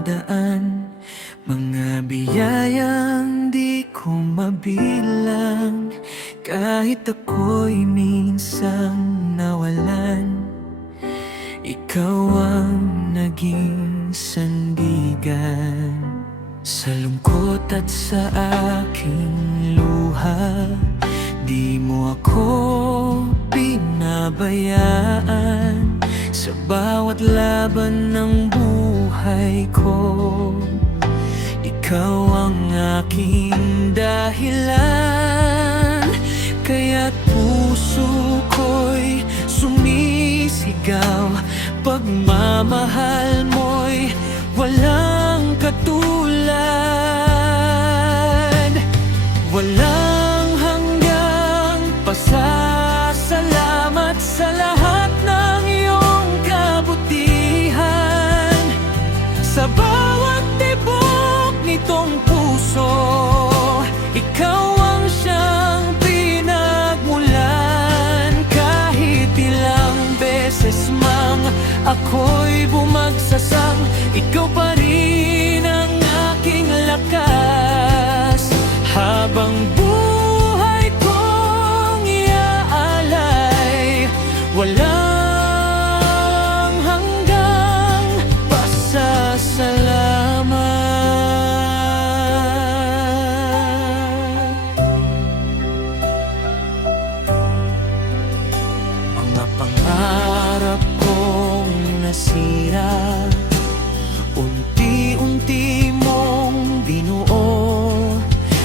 dumadaan, mga biyayang di ko mabilang. Kahit ako'y minsang nawalan, ikaw ang naging sandigan. Sa lungkot at sa aking luha, di mo ako pinabayaan. Sa bawat laban ng buhay ko, ikaw ang aking dahilan. Kaya't puso ko'y sumisigaw, pagmamahal mo'y walang katulad. Walang hanggang pasasalamat sa lahat ng iyong kabutihan. Sa bawat tibok nitong puso, ikaw ang siyang pinagmulan. Kahit ilang beses mang ako'y bumagsasang, ikaw pa rin ang aking lakas. Habang buhay kong iaalay, walang hanggang pasasalamat. Mga pangarap kong nasira, unti-unti mong binuo.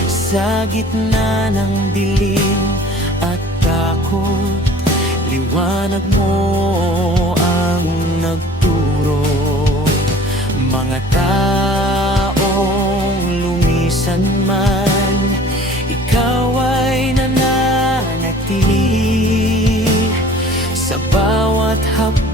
Sa gitna ng dilim at takot, liwanag mo ang nagturo. Mga taong lumisan man, ikaw ay nananatili. Sa bawat hapon